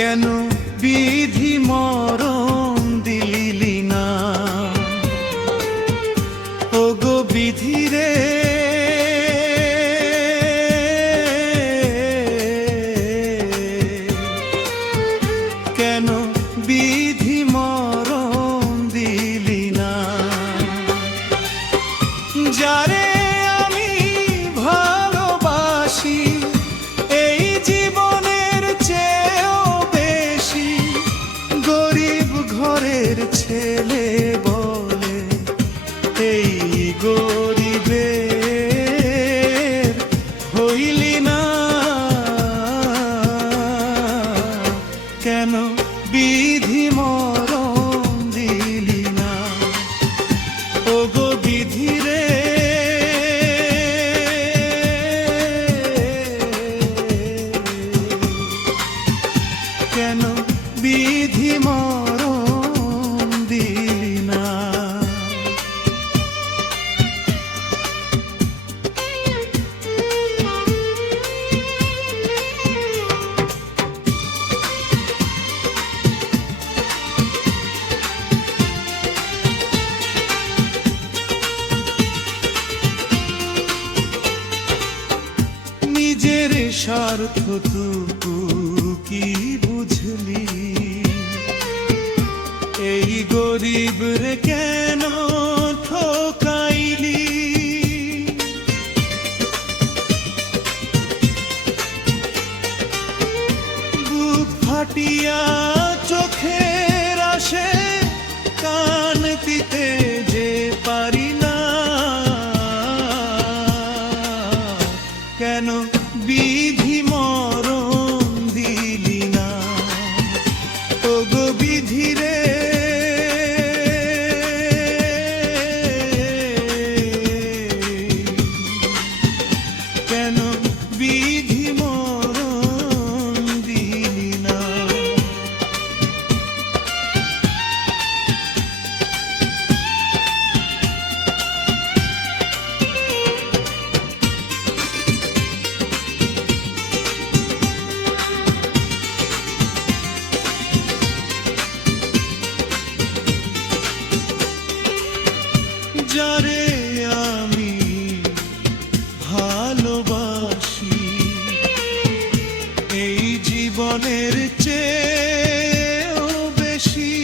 কেন বিধি মরণ দিলি না? ও বিধি রে। কেন বিধি মরণ দিলি না? যারে আমি ভালোবাসি নিজের স্বার্থ টুকু কি বুঝলি? এই গরিব রে কেন ঠকাইলি? বুক ফাটিয়া চোখের আসে কান দিতে যে পারি গো যারে আমি ভালোবাসি। এই জীবনের চেয়েও বেশি।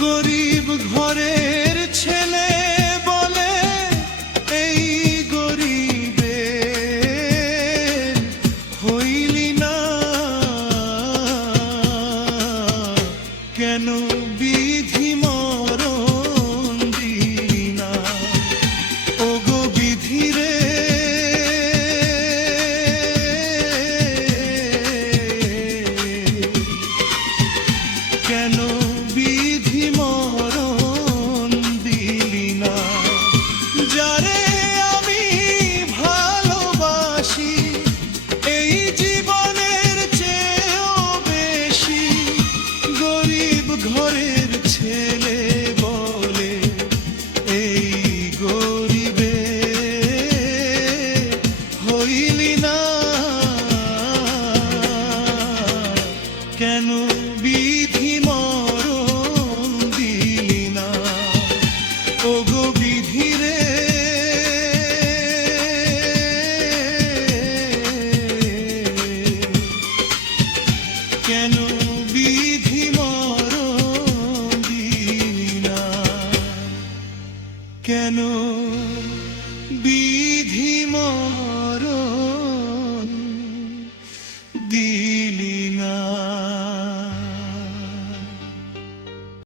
গরিব ঘরের ছেলে বলে এই গরিবে হইলি না। কেন বিধি দিলি না? ও গো বিধি রে কেন বিধি মরণ